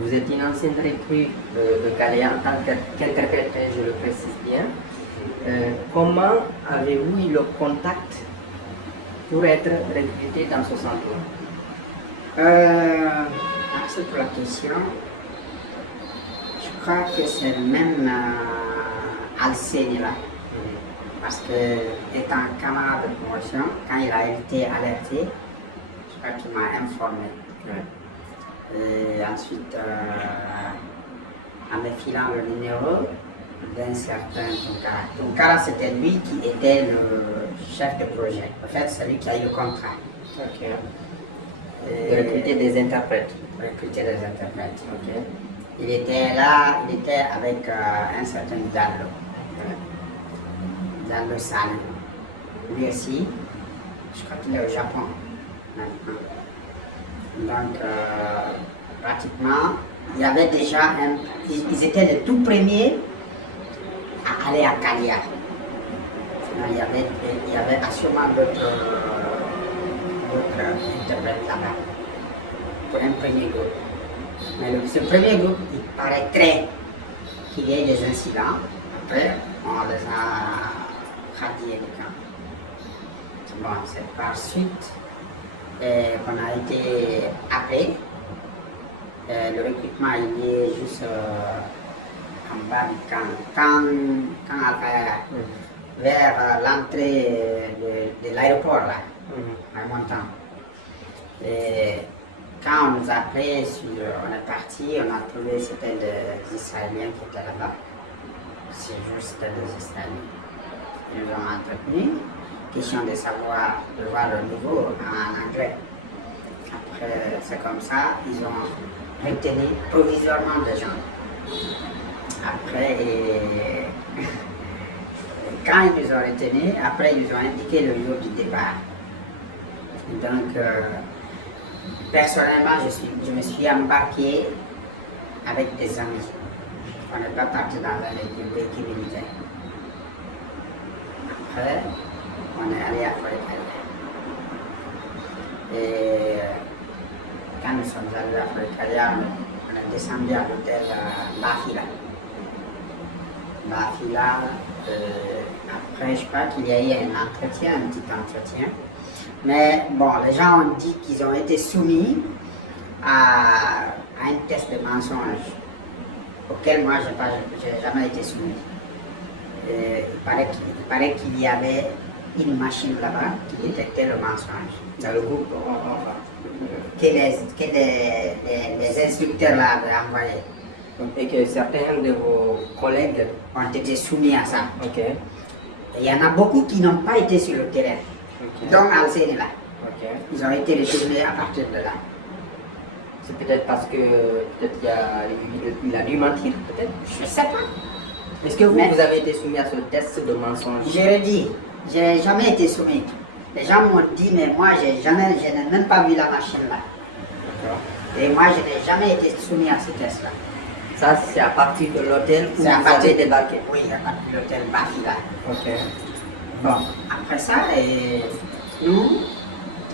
Vous êtes une ancienne recrue de Galéa en tant qu'interprète, je le précise bien. Comment avez-vous eu le contact pour être recruté dans ce centre? Merci pour la question. Je crois que c'est même Alcénie là. Parce que, étant camarade de promotion, quand il a été alerté, je crois qu'il m'a informé. Ouais. Et ensuite, en me filant le numéro d'un certain Tonkara. Tonkara, c'était lui qui était le chef de projet. En fait, c'est lui qui a eu le contrat. Ok. De recruter des interprètes. Recruter des interprètes. Ok. Il était là, il était avec un certain Diallo. Diallo Salim. Lui aussi, je crois qu'il est au Japon maintenant. Donc, pratiquement, il y avait déjà ils étaient les tout premiers à aller à Kalia. Sinon, il y avait assurément d'autres interprètes là-bas pour un premier groupe. Mais ce premier groupe, il paraîtrait qu'il y ait des incidents. Après, on les a radiés du camp. Bon, c'est par suite qu'on a été appelé. Le recrutement il est juste en bas du camp. Vers l'entrée de l'aéroport là, en montant. Et quand on nous a appelé, on est parti, on a trouvé c'était des Israéliens qui étaient là-bas. C'est juste des Israéliens. Ils nous ont entretenus. Question de savoir, de voir le niveau en anglais. Après, c'est comme ça, ils ont retenu provisoirement des gens. Après, quand ils nous ont retenus, après ils nous ont indiqué le jour du départ. Donc, personnellement, je me suis embarqué avec des amis. On n'est pas parti dans un véhicule militaire. Après, on est allé à Forêt-Carrière. Et quand nous sommes allés à Forêt-Carrière, on est descendu à l'hôtel Bafila. Bafila, après, je crois qu'il y a eu un entretien, un petit entretien. Mais bon, les gens ont dit qu'ils ont été soumis à un test de mensonge auquel moi, je n'ai jamais été soumis. Il paraît qu'il y avait une machine là-bas qui détectait le mensonge. Dans le groupe, Que les instructeurs là avaient envoyé. et que certains de vos collègues Ont été soumis à ça. Ok. Et il y en a beaucoup qui n'ont pas été sur le terrain. Ok. Donc Alcénie là. Ok. Ils ont été retournés à partir de là. C'est peut-être parce que peut-être il a dû mentir, peut-être. Je ne sais pas. Est-ce que vous, Mais- vous avez été soumis à ce test de mensonge? Je le dis, je n'ai jamais été soumis. Les gens m'ont dit, mais moi je n'ai même pas vu la machine là. D'accord. Et moi je n'ai jamais été soumis à ce test là. Ça, c'est à partir de l'hôtel où C'est à vous partir avez débarqué. Oui, à partir de l'hôtel Bafila. Ok. Bon, après ça, nous,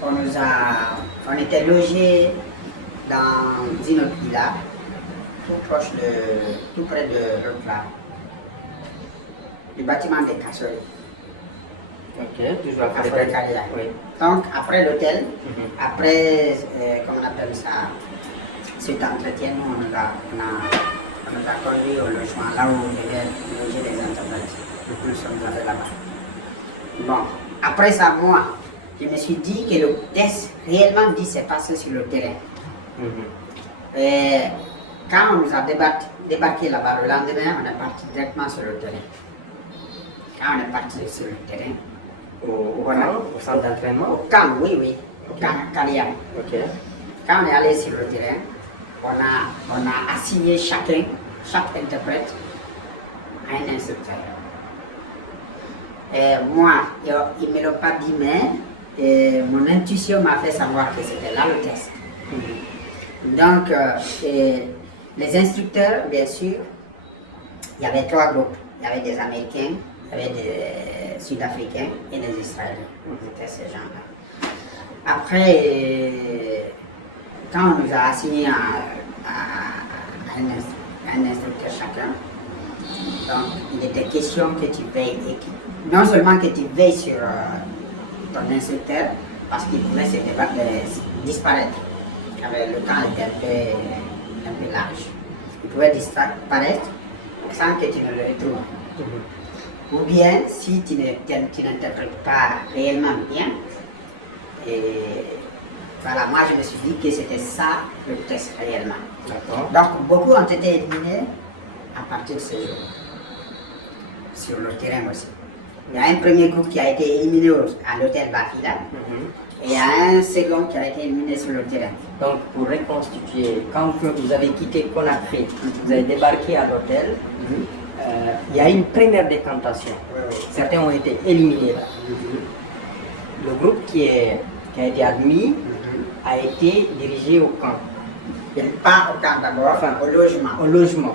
on était logés dans une autre villa, tout près de l'autre là, du bâtiment des Cassoles, Ok, toujours à à Forêt-Carrière. Oui. Donc, après l'hôtel, Mhm. après, comment on appelle ça, cet entretien, nous, on nous a conduit au logement, là où on devait loger les interprètes. Nous sommes allés là-bas. Bon, après ça, moi, je me suis dit que le test réellement dit s'est passé sur le terrain. Mhm. Et quand on nous a débarqué là-bas, le lendemain, on est parti directement sur le terrain. Quand on est parti sur le terrain, Au Voilà. camp, au centre d'entraînement? au camp, oui, au camp Kaliam. Ok. Quand on est allé sur le terrain, on a assigné chaque interprète à un instructeur. Et moi, ils ne me l'ont pas dit, mais mon intuition m'a fait savoir que c'était là le test. Mhm. Donc, les instructeurs, bien sûr, il y avait 3 groupes. Il y avait des Américains, il y avait des Sud-Africains et des Israéliens. C'était ces gens-là. Après, quand on nous a assigné à un instructeur chacun. Donc, il était question que tu veilles, non seulement que tu veilles sur ton instructeur, parce qu'il pouvait disparaître. Le temps était un peu large. Il pouvait disparaître sans que tu ne le retrouves. Ou bien, si tu n'interprètes pas réellement bien, et voilà, moi je me suis dit que c'était ça le test réellement. Donc, beaucoup ont été éliminés à partir de ce jour, sur le terrain aussi. Il y a un premier groupe qui a été éliminé à l'hôtel Bafila, et il y a un second qui a été éliminé sur le terrain. Donc, pour reconstituer, quand vous avez quitté Conakry, vous avez débarqué à l'hôtel, il y a une première décantation. Certains ont été éliminés là. Le groupe qui a été admis a été dirigé au camp. Pas au camp d'abord, enfin au logement. Au logement.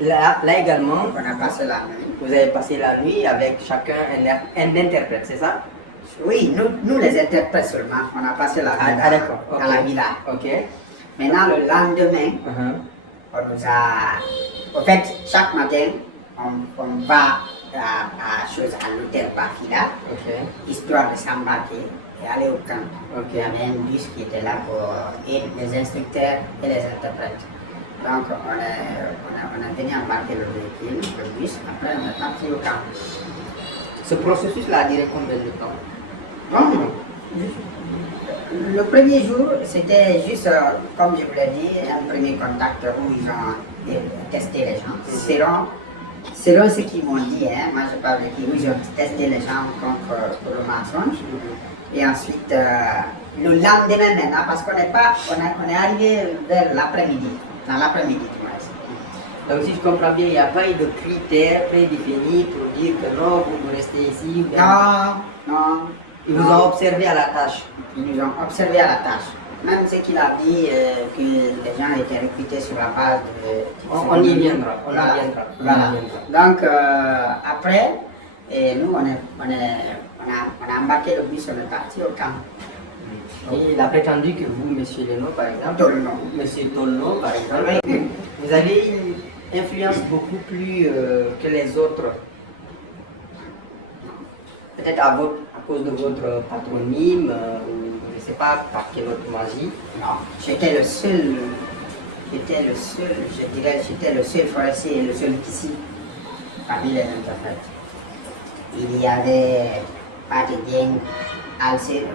Là également, on a passé la nuit. Vous avez passé la nuit avec chacun un interprète, c'est ça? Oui, nous les interprètes seulement, on a passé la nuit dans la villa. Maintenant, le lendemain, on nous a... En fait, chaque matin, on va à l'hôtel Bafila, histoire de s'embarquer et aller au camp. Il y avait un bus qui était là pour aider les instructeurs et les interprètes. Donc, on a venu embarquer le véhicule, le bus, après on est parti au camp. Ce processus-là a duré combien de temps? Le premier jour, c'était juste, comme je vous l'ai dit, un premier contact où ils ont testé les gens. Selon ce qu'ils m'ont dit, moi je parle de qui, où ils ont testé les gens pour le mensonge. Et ensuite, le lendemain maintenant, parce qu'on est arrivé vers l'après-midi, dans l'après-midi du moins. Donc si je comprends bien, il n'y a pas eu de critères prédéfinis pour dire que non, vous restez ici? Non. Ils vous ont observé à la tâche? Ils nous ont observé à la tâche. Même ce qu'il a dit, que les gens étaient recrutés sur la base de... On y viendra, Voilà. Donc, après, nous, on a embarqué le bus, on est parti au camp. Et il a prétendu que vous, M. Leno, par exemple, M. Tolno, par exemple, vous avez une influence beaucoup plus que les autres. Peut-être à cause de votre patronyme, ou je ne sais pas par quelle autre magie. Non, j'étais le seul, je dirais, j'étais le seul forestier et le seul ici, parmi les interprètes. Il y avait Pate Dieng, Alcé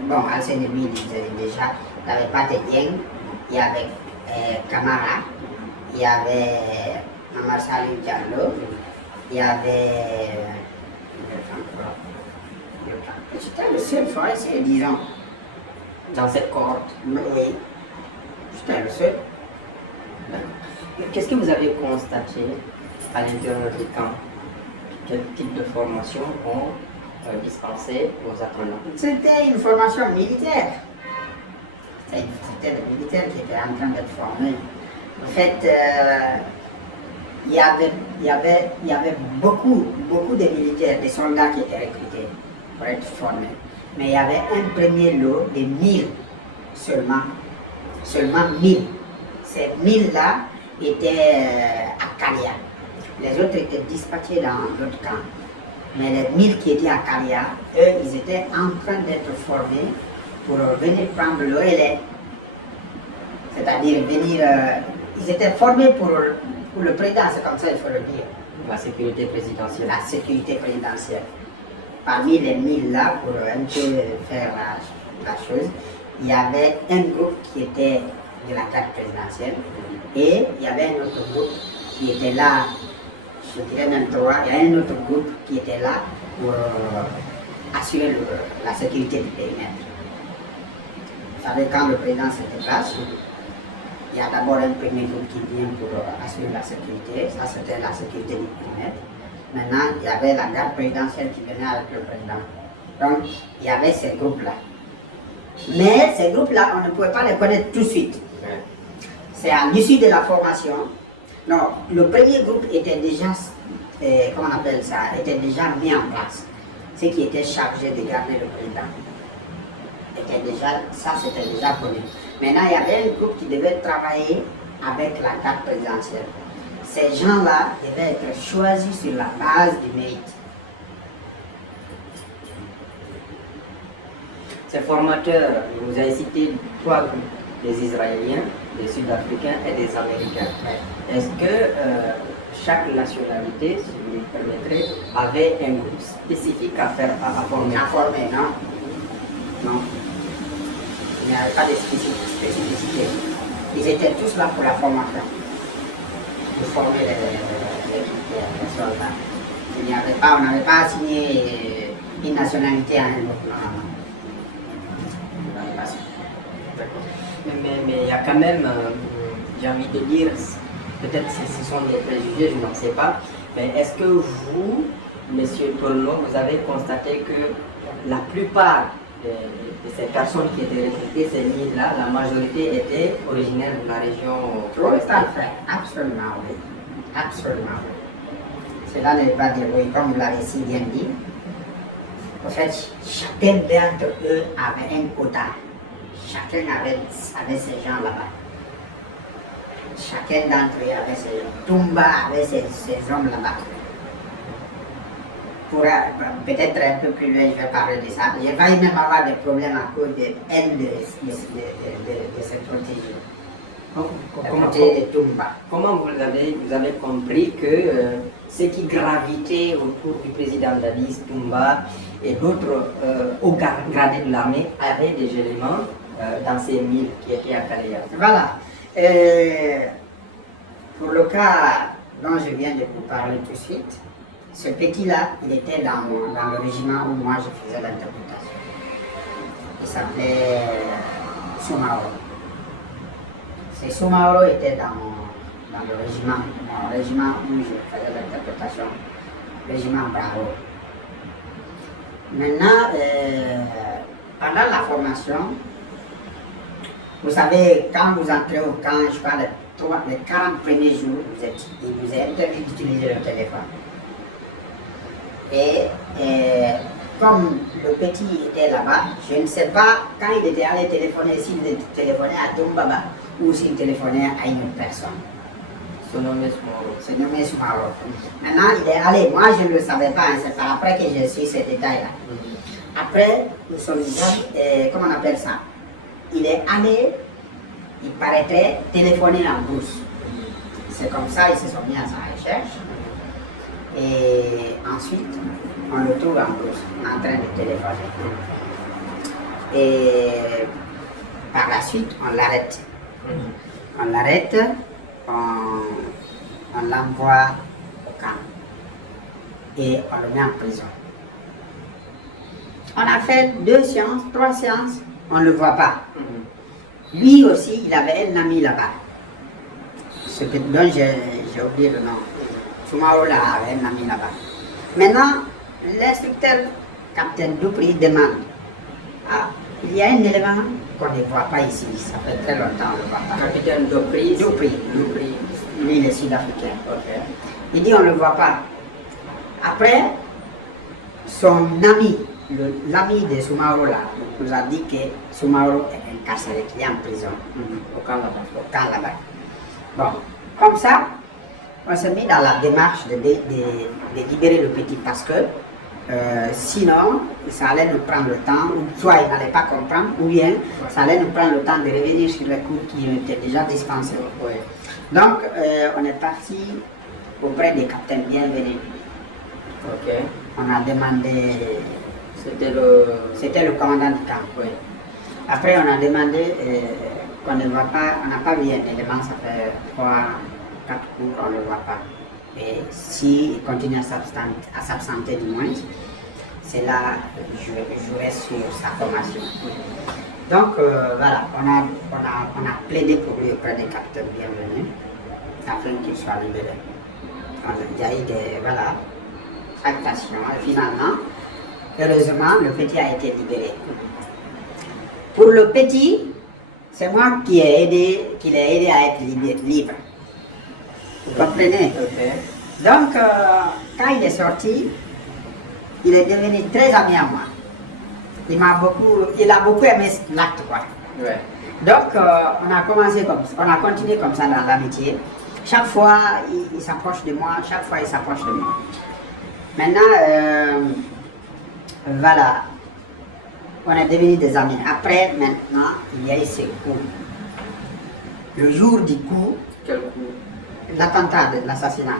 lui, il disait déjà, il y avait Pate Dieng, il y avait Camara, il y avait Mamar Salih Diallo, il y avait... J'étais le seul forestier, disons. Dans cette cohorte? Oui, j'étais le seul. Qu'est-ce que vous avez constaté à l'intérieur du camp? Quel type de formation ont dispensé aux apprenants? C'était une formation militaire. C'était des militaires qui étaient en train d'être formés. En fait, il y avait beaucoup de militaires, des soldats qui étaient recrutés pour être formés. Mais il y avait un premier lot de 1000 seulement 1000. Ces 1000-là étaient à Kalia. Les autres étaient dispatchés dans d'autres camps. Mais les 1000 qui étaient à Kalia, eux, ils étaient en train d'être formés pour venir prendre le relais. C'est-à-dire venir... ils étaient formés pour le président, c'est comme ça il faut le dire. La sécurité présidentielle. La sécurité présidentielle. Parmi les 1000 là, pour un peu faire la chose, il y avait un groupe qui était de la carte présidentielle et il y avait un autre groupe qui était là, je dirais même 3, il y a un autre groupe qui était là pour assurer la sécurité du périmètre. Vous savez, quand le président se déplace, il y a d'abord un premier groupe qui vient pour assurer la sécurité, ça c'était la sécurité du périmètre. Maintenant, il y avait la garde présidentielle qui venait avec le président. Donc, il y avait ces groupes-là. Mais ces groupes-là, on ne pouvait pas les connaître tout de suite. C'est à l'issue de la formation. Non, le premier groupe était déjà, comment on appelle ça, était déjà mis en place. Ceux qui étaient chargés de garder le président. Ça, c'était déjà connu. Maintenant, il y avait un groupe qui devait travailler avec la carte présidentielle. Ces gens-là devaient être choisis sur la base du mérite. Ces formateurs, vous avez cité trois groupes, des Israéliens, des Sud-Africains et des Américains. Est-ce que chaque nationalité, si vous me permettrez, avait un groupe spécifique à former? À former, non. Non. Il n'y avait pas de spécificité. Ils étaient tous là pour la formation. Pour former les soldats. On n'avait pas assigné une nationalité à un autre. Non, non. Mais il y a quand même, j'ai envie de dire, peut-être ce sont des préjugés, je n'en sais pas, mais est-ce que vous, Monsieur Tolno, vous avez constaté que la plupart de ces personnes qui étaient recrutées, ces milles-là, la majorité étaient originaires de la région forestière? Absolument, oui. Absolument, oui. Cela n'est pas dérouillé, comme vous l'avez si bien dit. En fait, chacun d'entre eux avait un quota. Chacun avait ses gens là-bas. Chacun d'entre eux avait ses gens. Tumba avait ses hommes là-bas. Pour peut-être un peu plus loin, je vais parler de ça. J'ai failli même avoir des problèmes à cause de elle de se protéger. De Tumba. Comment vous avez compris que ceux qui gravitaient autour du président Dadis, Tumba et d'autres hauts gradés de l'armée avaient des éléments dans ces milles qui étaient à Kalea? Voilà. Pour le cas dont je viens de vous parler tout de suite, ce petit-là, il était dans le régiment où moi je faisais l'interprétation. Il s'appelait Soumaoro. C'est Soumaoro était dans le régiment, mon régiment où je faisais l'interprétation, régiment Bravo. Maintenant, pendant la formation, vous savez, quand vous entrez au camp, je parle les 40 premiers jours, il vous est interdit d'utiliser le téléphone. Et comme le petit était là-bas, je ne sais pas quand il était allé téléphoner, s'il téléphonait à Tumbaba ou s'il téléphonait à une autre personne. Se nommait Soumaoro. Se nommait Soumaoro. Maintenant, il est allé, moi je ne le savais pas, hein, c'est par après que j'ai su ces détails-là. Après, nous sommes comment on appelle ça? Il est allé, il paraîtrait, téléphoner en brousse. C'est comme ça, ils se sont mis à sa recherche. Et ensuite, on le trouve en brousse, en train de téléphoner. Et par la suite, on l'arrête. On l'arrête, on l'envoie au camp. Et on le met en prison. On a fait 2 séances, 3 séances, on ne le voit pas. Lui aussi, il avait un ami là-bas. Ce dont j'ai oublié le nom. Soumaoro là avait un ami là-bas. Maintenant, l'instructeur, capitaine Dupri, demande il y a un élément qu'on ne voit pas ici. Ça fait très longtemps qu'on ne le voit pas. Capitaine Dupri. Lui, il est sud-africain. Okay. Il dit on ne le voit pas. Après, son ami, l'ami de Soumaoro là, nous a dit que Soumaoro est incarcéré, qu'il est en prison. Au camp là-bas. Bon, comme ça, on s'est mis dans la démarche de libérer le petit parce que sinon, ça allait nous prendre le temps, ou soit il n'allait pas comprendre, ou bien ça allait nous prendre le temps de revenir sur les cours qui étaient déjà dispensés. Oui. Donc, on est parti auprès des capitaines bienvenus. Ok. On a demandé. C'était le commandant du camp. Oui. Après, on a demandé qu'on ne voit pas, on n'a pas vu un élément, ça fait 3-4 cours, on ne le voit pas. Et s'il continue à s'absenter du moins, c'est là que je jouerai sur sa formation. Donc voilà, on a plaidé pour lui auprès des capitaines bienvenus afin qu'il soit libéré. Il y a eu des tractations et finalement, heureusement, le petit a été libéré. Pour le petit, c'est moi qui l'ai aidé à être libre. Vous comprenez? Okay. Donc, quand il est sorti, il est devenu très ami à moi. Il a beaucoup aimé l'acte, quoi. Ouais. Donc, on a continué comme ça dans l'amitié. Chaque fois, il s'approche de moi, chaque fois, il s'approche de moi. Maintenant, voilà, on est devenus des amis. Après, maintenant, il y a eu ce coup. Le jour du coup, Quel coup? l'attentat de l'assassinat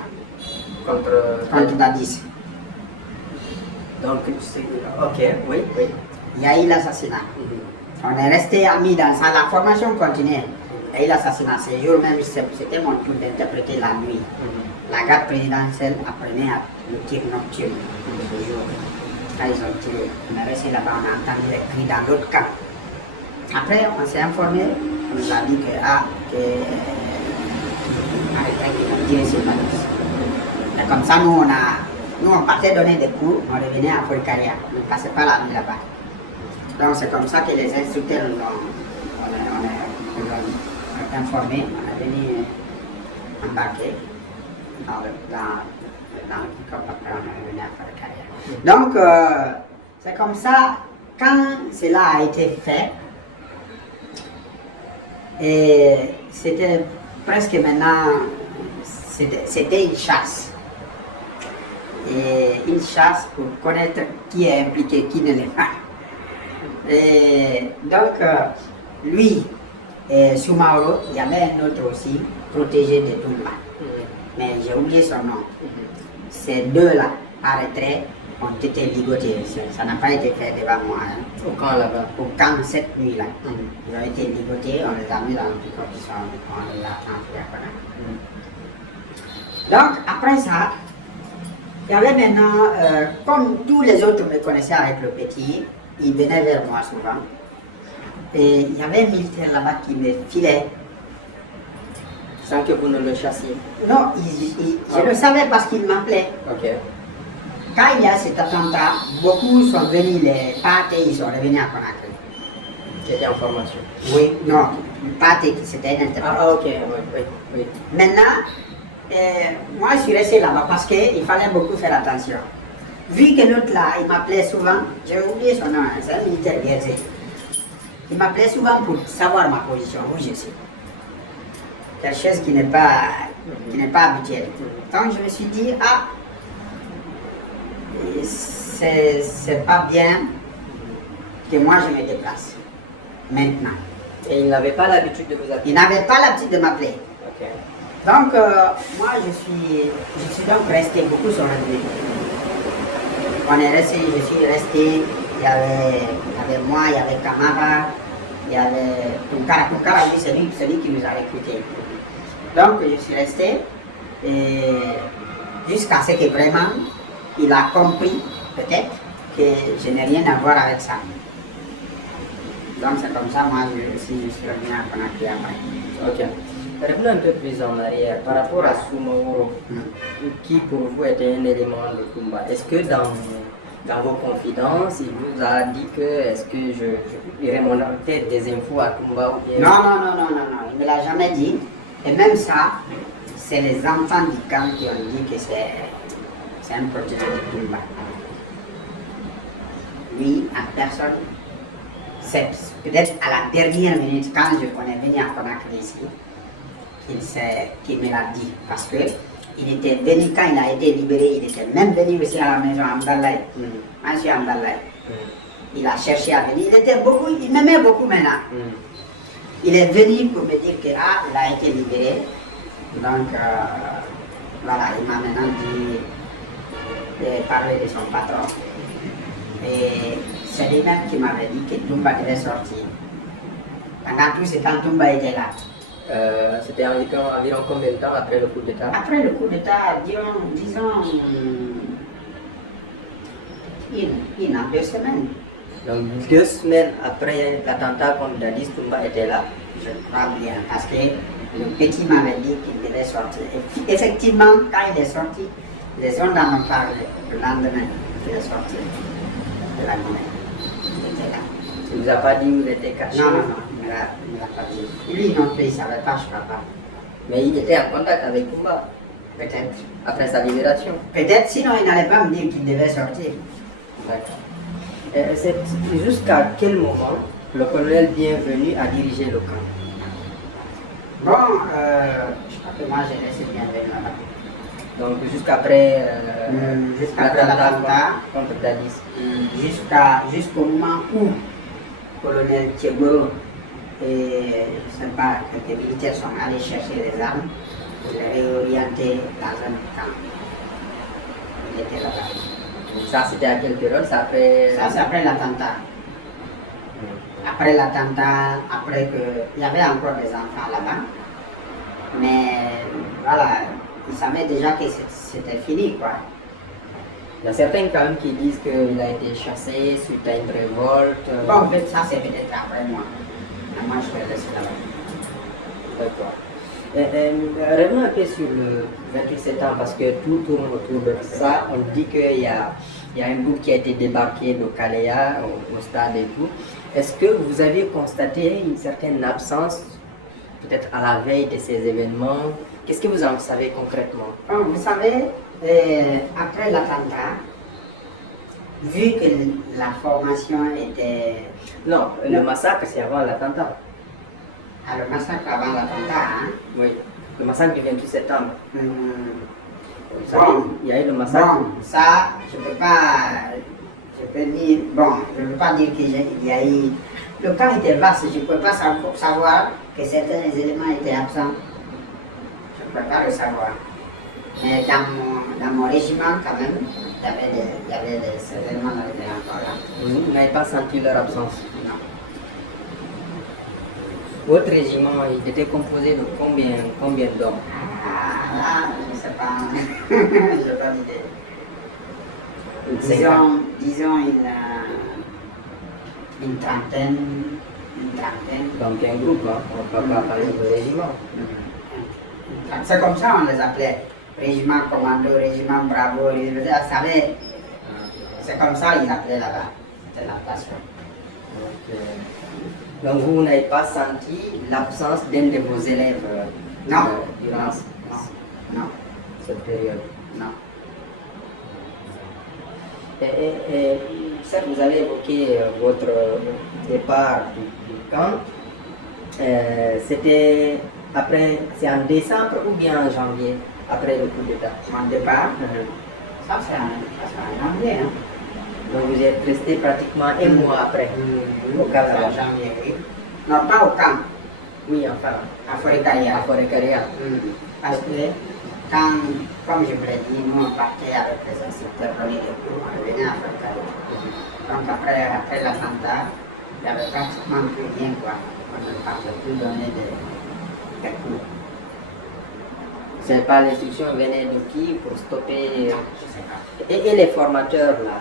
Contre Dadis. Donc, ok, oui, oui. Il y a eu l'assassinat. On est resté amis dans ça, la formation continuait. Il y a eu l'assassinat. Ce jour même, c'était mon tour d'interpréter la nuit. La garde présidentielle apprenait le tir nocturne ce jour. Quand ils ont tiré, on est resté là-bas, on a entendu les cris dans l'autre camp. Après, on s'est informé, on nous a dit que ont tiré sur Dadis. Et comme ça, nous on partait donner des cours, on revenait à Folcaria, on ne passait pas la nuit là-bas. Donc c'est comme ça que les instructeurs nous ont informés, on est venu embarquer dans le pick-up, après on est venu à Folcaria. Donc c'est comme ça, quand cela a été fait, et c'était presque maintenant, c'était une chasse. Et une chasse pour connaître qui est impliqué, qui ne l'est pas. Et donc, lui et Soumaoro, il y avait un autre aussi, protégé de Toumba. Mais j'ai oublié son nom. Ces deux-là, par retrait, ont été ligotés. Ça n'a pas été fait devant moi. Hein. Au camp là-bas? Au camp cette nuit-là. Ils ont été ligotés, on les a mis dans le pick-up, on les a transférés à Conakry. Donc, après ça, il y avait maintenant, comme tous les autres me connaissaient avec le petit, ils venaient vers moi souvent. Et il y avait un militaire là-bas qui me filait. Sans que vous ne le chassiez? Non, je le savais parce qu'il m'appelait. Ok. Quand il y a cet attentat, beaucoup sont venus, les pâtés, ils sont revenus à Conakry. J'étais en formation? Oui, non, pâté, c'était un interprète. Ah, ok, oui. Maintenant, moi je suis resté là-bas parce qu'il fallait beaucoup faire attention. Vu que l'autre là, il m'appelait souvent, j'ai oublié son nom, c'est un militaire guerrier. Il m'appelait souvent pour savoir ma position, où je suis. Quelque chose qui n'est pas habituel. Donc je me suis dit, c'est pas bien que moi je me déplace maintenant. Et il n'avait pas l'habitude de vous appeler? Il n'avait pas l'habitude de m'appeler. Ok. Donc moi je suis donc resté, beaucoup sont revenus. On est resté, je suis resté, il y avait moi, il y avait Kamara, il y avait Tunkara. Tunkara, lui, c'est lui qui nous a recrutés. Donc je suis resté jusqu'à ce que vraiment il a compris peut-être que je n'ai rien à voir avec ça. Donc c'est comme ça, moi je suis revenu à Conakry après. Ok. Revenons un peu plus en arrière par rapport à Soumaoro, qui pour vous était un élément de combat. Est-ce que dans vos confidences, il vous a dit que est-ce que je remontais des infos à Toumba ou bien... Non, il ne me l'a jamais dit. Et même ça, c'est les enfants du camp qui ont dit que c'est un protégé de Toumba. Lui, en personne, c'est peut-être à la dernière minute, quand on est venu à Conakry ici, qu'il me l'a dit. Parce que il était venu, quand il a été libéré, il était même venu aussi à la maison à Amdalaï. Monsieur Amdalaï. Il a cherché à venir. Il m'aimait beaucoup maintenant. Il est venu pour me dire que il a été libéré. Donc voilà, il m'a maintenant dit de parler de son patron. Et c'est lui-même qui m'avait dit que Toumba devait sortir. Pendant tout ce temps, Toumba était là. C'était environ combien de temps après le coup d'État? Après le coup d'État, disons une à 2 semaines. Donc 2 semaines après l'attentat contre Dadis, Toumba était là? Je crois bien, parce que le petit m'avait dit qu'il devait sortir. Et effectivement, quand il est sorti, les gens en ont parlé le lendemain qu'il est sorti de la Guinée. Il était là. Il ne vous a pas dit où il était caché? Non, il ne l'a pas dit. Lui non plus, il ne savait pas, je ne crois pas. Mais il était en contact avec Toumba? Peut-être. Après sa libération? Peut-être, sinon il n'allait pas me dire qu'il devait sortir. D'accord. Jusqu'à quel moment le colonel Bienvenu a dirigé le camp. Bon, je crois que moi j'ai laissé Bienvenu là-bas. Donc jusqu'après Jusqu'après l'attentat, contre Dadis. Jusqu'au moment où le colonel Thiego et je sais pas, que les militaires sont allés chercher les armes pour les réorienter dans un camp. Il était là-bas. Ça c'était à quelle période? Ça après... Ça c'est après l'attentat. Après l'attentat, après que il y avait encore des enfants là-bas, mais voilà, ils savaient déjà que c'était fini quoi. Il y a certains quand même qui disent qu'il a été chassé suite à une révolte. Bon, en fait, ça c'est peut-être après moi. Mais moi je vais laisser là-bas. D'accord. Revenons un peu sur le 28 septembre parce que tout tourne autour de ça. On dit qu'il y a un groupe qui a été débarqué de Kalea au stade et tout. Est-ce que vous avez constaté une certaine absence, peut-être à la veille de ces événements? Qu'est-ce que vous en savez concrètement? Bon, vous savez, après l'attentat, vu que la formation était... Non, le massacre c'est avant l'attentat. Ah, le massacre avant l'attentat, hein? Oui, le massacre du 28 septembre. Vous savez, Bon, il y a eu le massacre. bon, ça, je peux pas dire qu'il y a eu... Le camp était vaste, je ne peux pas savoir que certains éléments étaient absents. Je ne peux pas le savoir. Mais dans mon régiment, quand même, il y avait ces éléments qui étaient encore là. Vous n'avez pas senti leur absence? Non. Votre régiment, il était composé de combien d'hommes? Ah, là, je ne sais pas. Je n'ai pas d'idée. Disons une trentaine. Donc un groupe, hein? On ne peut pas parler de régiment. C'est comme ça on les appelait. Régiment commando, régiment bravo, c'est comme ça ils appelaient là-bas. C'était la place. Donc vous n'avez pas senti l'absence d'un de vos élèves Non. durant Non. cette période? Non. Et ça, vous avez évoqué votre départ du camp. C'était après, c'est en décembre ou bien en janvier, après le coup d'État? Mon départ, ça c'est en janvier. Hein. Donc vous êtes resté pratiquement un mois après au camp C'est là-bas. en janvier, oui. Non, pas au camp, Oui, enfin, à Forêt-Carrière. à Forêt-Carrière. Parce que comme je vous l'ai dit, nous on partait avec les instructeurs donner des cours, on revenait à Forêt-Carrière. Donc après l'attentat, il n'y avait pratiquement plus rien quoi. On ne partait plus donner des cours. C'est pas l'instruction venait de qui pour stopper? Je ne sais pas. Et les formateurs là,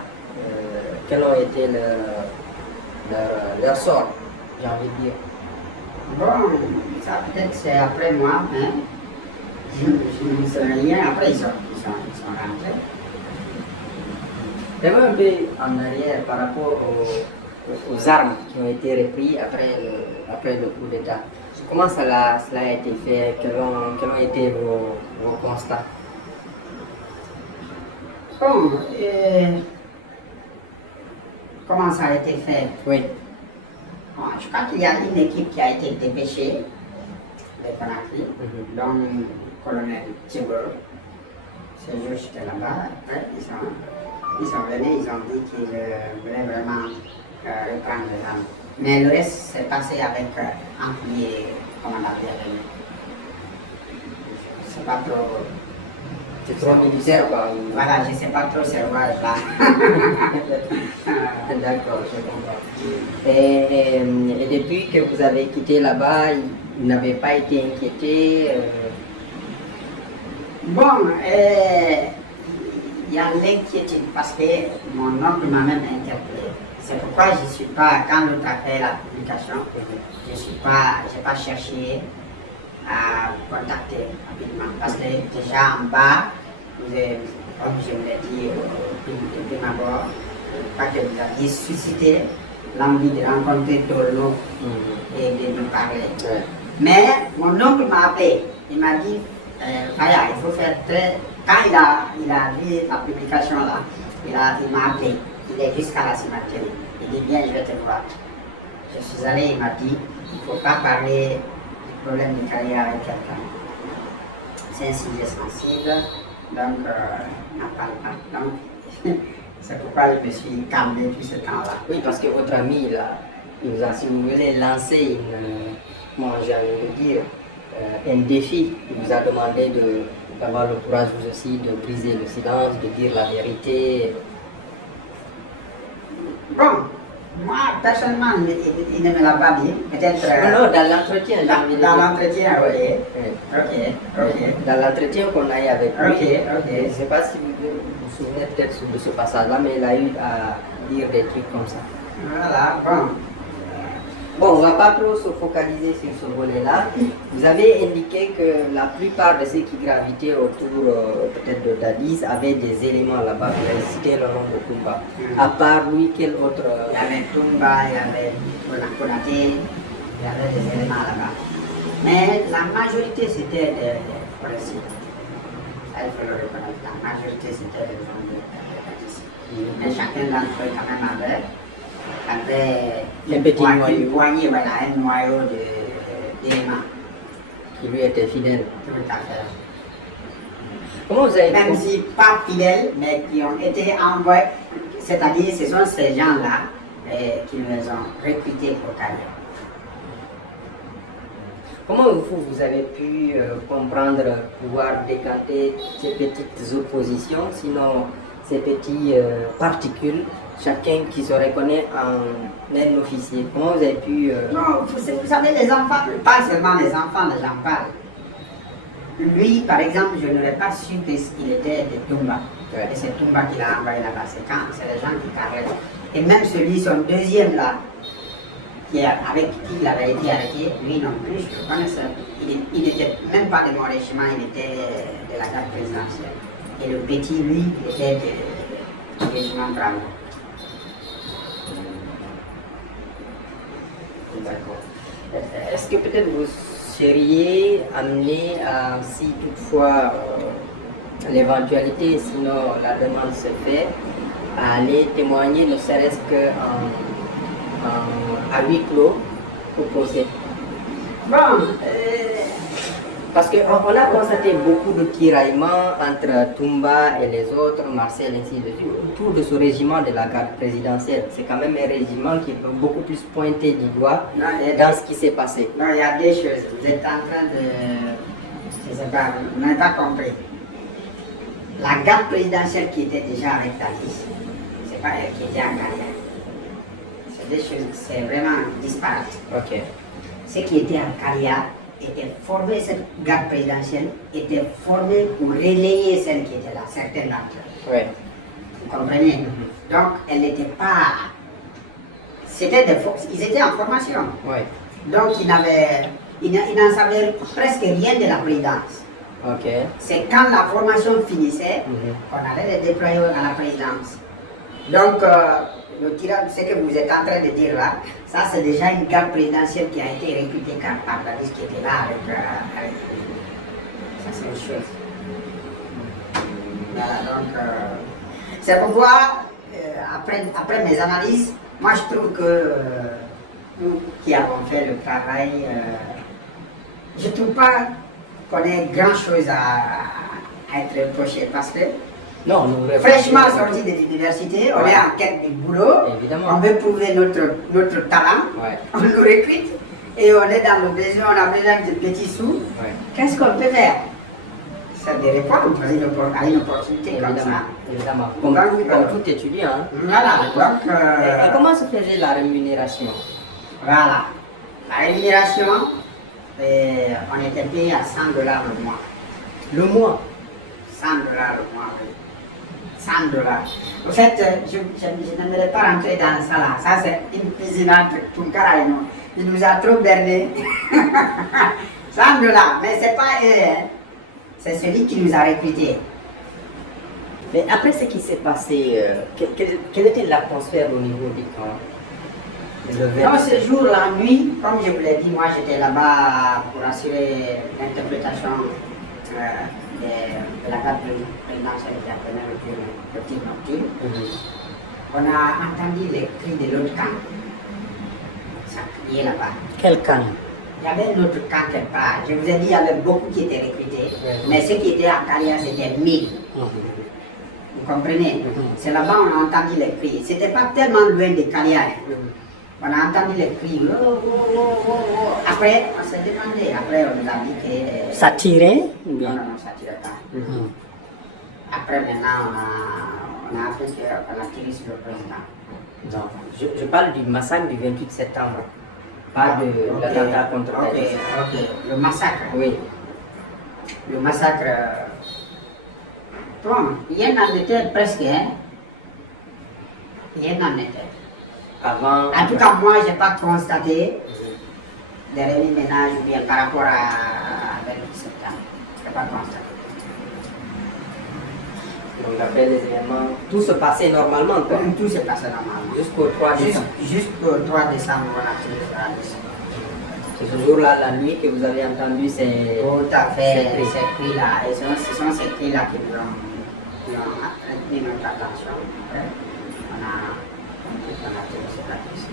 quel ont été leur sort, j'ai envie de dire? Bon, ça peut-être c'est après moi, mais je ne sais rien. Après ils sont rentrés. Revenons un peu en arrière par rapport aux armes qui ont été reprises après le coup d'État. Comment cela a été fait? Quels ont été vos constats? Bon, comment ça a été fait? Oui. Bon, je crois qu'il y a une équipe qui a été dépêchée de Conakry, dont le colonel Thibault. Ces jours, j'étais là-bas. Après, ils sont venus, ils ont dit qu'ils voulaient vraiment reprendre les armes. Mais le reste s'est passé avec Ampli, comment on appelle. C'est pas trop. C'est trop militaire quoi. Voilà, je ne sais pas trop savoir là. D'accord, je comprends. Et depuis que vous avez quitté là-bas, vous n'avez pas été inquiété? Bon, il y a l'inquiétude parce que mon oncle m'a même interpellé. C'est pourquoi je ne suis pas, quand l'autre a fait la publication, je n'ai pas cherché à contacter rapidement. Parce que déjà en bas, comme je vous l'ai dit au prime abord, pas que vous aviez suscité l'envie de rencontrer Tolo et de nous parler. Ouais. Mais mon oncle m'a appelé, il m'a dit, Faya, il faut faire très... Quand il a vu la publication là, il m'a appelé, il est jusqu'à la cimenterie. Il dit, bien, je vais te voir. je suis allé, il m'a dit, il ne faut pas parler du problème de carrière avec quelqu'un. C'est un sujet sensible, donc n'en parle pas. Donc, c'est pourquoi je me suis calmé tout ce temps-là. Oui, parce que votre ami, là, il vous a, si vous voulez, lancé moi j'ai envie de dire, un défi. Il vous a demandé d'avoir le courage vous aussi de briser le silence, de dire la vérité. Bon, moi, personnellement, il ne me l'a pas dit. Peut-être. Non, dans l'entretien, j'ai envie de Dans dire. l'entretien, oui. Oui. Ok. Dans l'entretien qu'on a eu avec lui, Ok. je ne sais pas si vous vous souvenez peut-être de ce passage-là, mais il a eu à dire des trucs comme ça. Voilà, bon. Bon, on ne va pas trop se focaliser sur ce volet-là. Vous avez indiqué que la plupart de ceux qui gravitaient autour peut-être de Dadis avaient des éléments là-bas. Vous avez cité le nom de Kumba. À part lui, quel autre Il y avait Tumba, il y avait Konaté, il y avait des éléments là-bas. Mais la majorité c'était des forestiers. Ça, il faut le reconnaître. La majorité c'était des gens de Dadis. Mais chacun d'entre eux quand même avait Un petit noyau. une poignée, voilà, un noyau d'éléments. qui lui était fidèle. Tout à fait. Comment vous avez Même si pas fidèles, mais qui ont été envoyés, c'est-à-dire ce sont ces gens-là qui nous ont recrutés pour carrière. Comment vous avez pu comprendre, pouvoir décanter ces petites oppositions, sinon ces petits particules, chacun qui se reconnaît en un officier? Comment vous avez pu... Non, vous savez, les enfants, pas seulement les enfants, j'en parle. Lui, par exemple, je n'aurais pas su qu'il était de Tumba. Ouais. Et c'est Tumba qui l'a envoyé là-bas, c'est les gens qui parlaient. Et même celui, son deuxième là, avec qui il avait été arrêté, lui non plus, je le connaissais. Il n'était même pas de mon régiment, il était de la garde présidentielle. Et le petit, lui, il était du régiment Bravo. D'accord. Est-ce que peut-être vous seriez amené à, si toutefois l'éventualité, sinon la demande se fait, à aller témoigner ne serait-ce à huis clos pour procès? Bon, Parce qu'on a constaté beaucoup de tiraillements entre Tumba et les autres, Marcel ainsi de suite, autour de ce régiment de la garde présidentielle. C'est quand même un régiment qui est beaucoup plus pointé du doigt dans ce qui s'est passé. non, il y a des choses. Vous êtes en train de. Je ne sais pas, vous n'avez pas compris. La garde présidentielle qui était déjà avec Dadis, c'est pas elle qui était en carrière. C'est des choses, c'est vraiment disparate. Ok. Ceux qui étaient en carrière étaient formés, cette garde présidentielle était formée pour relayer celles qui étaient là, certaines d'entre elles. Ouais. Vous comprenez? Donc, elles n'étaient pas. C'était des forces, ils étaient en formation. Ouais. Donc, ils n'en savaient presque rien de la présidence. Ok. C'est quand la formation finissait qu'on allait les déployer à la présidence. Donc, le tirage, ce que vous êtes en train de dire là, ça c'est déjà une garde présidentielle qui a été recrutée par la liste qui était là avec lui. Ça c'est une chose. Voilà, donc, c'est pourquoi, après mes analyses, moi je trouve que nous qui avons fait le travail, je ne trouve pas qu'on ait grand chose à être reproché parce que Non, nous fraîchement sorti de l'université, on est en quête du boulot, Évidemment. on veut prouver notre talent, Ouais. on nous recrute et on est dans le besoin, on a besoin de petits sous. Ouais. Qu'est-ce qu'on peut faire? C'est de répondre à une opportunité comme ça. Évidemment. Donc, Comme tout étudiant. Hein. Voilà, donc Et comment se faisait la rémunération? voilà. La rémunération, on était payé à 100 $ le mois. Le mois? 100 $ le mois, oui. 100 $. En fait, je n'aimerais pas rentrer dans ça là. Ça, c'est une cuisinante pour Caraïno. Il nous a trop berné. 100 $. Mais c'est pas eux, hein. C'est celui qui nous a recrutés. Mais après ce qui s'est passé, quelle était l'atmosphère au niveau du camp? Non, ce jour, la nuit, comme je vous l'ai dit, moi j'étais là-bas pour assurer l'interprétation de la garde présidentielle qui appelait le petit nocturne. On a entendu les cris de l'autre camp. Ça il est là-bas. Quel camp? Il y avait un autre camp quelque part. Je vous ai dit, il y avait beaucoup qui étaient recrutés. Mais ceux qui étaient à Kalia, c'était 1000. Vous comprenez? C'est là-bas on a entendu les cris. C'était pas tellement loin de Kalia. On a entendu les cris. Oh, oh, oh, oh, oh. Après, on s'est demandé. Après, on nous a dit que. Ça tirait? Non, non, ça tirait pas. Après, maintenant, on a appris qu'on a tiré sur le président. Non, je parle du massacre du 28 septembre, pas de l'attentat contre Daesh. Ok, le massacre. Oui. Le massacre. Bon, il y en était presque. Hein? Il y en était. Avant. En tout cas, moi, je n'ai pas constaté des ménages ou bien par rapport à 28 septembre. Je n'ai pas constaté. Donc après les événements, tout se passait normalement quoi. Tout s'est passé normalement. Jusqu'au 3 décembre. Jusqu'au 3 décembre, on a tiré sur la liste. C'est ce jour-là, la nuit, que vous avez entendu ces. Tout à fait, ces cris-là. Et ce sont ces cris-là qui nous ont retenu notre attention. Après, on a tiré sur la liste.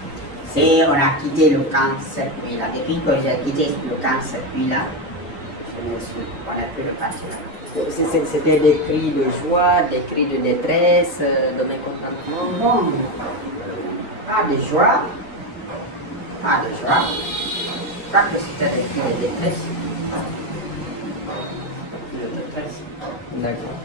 Et on a quitté le camp cette nuit-là. Depuis que j'ai quitté le camp cette nuit-là, on n'est plus reparti là. C'était des cris de joie, des cris de détresse, de mécontentement. Bon, pas de joie. Pas de joie. Je crois que c'était des cris de détresse. De détresse. D'accord.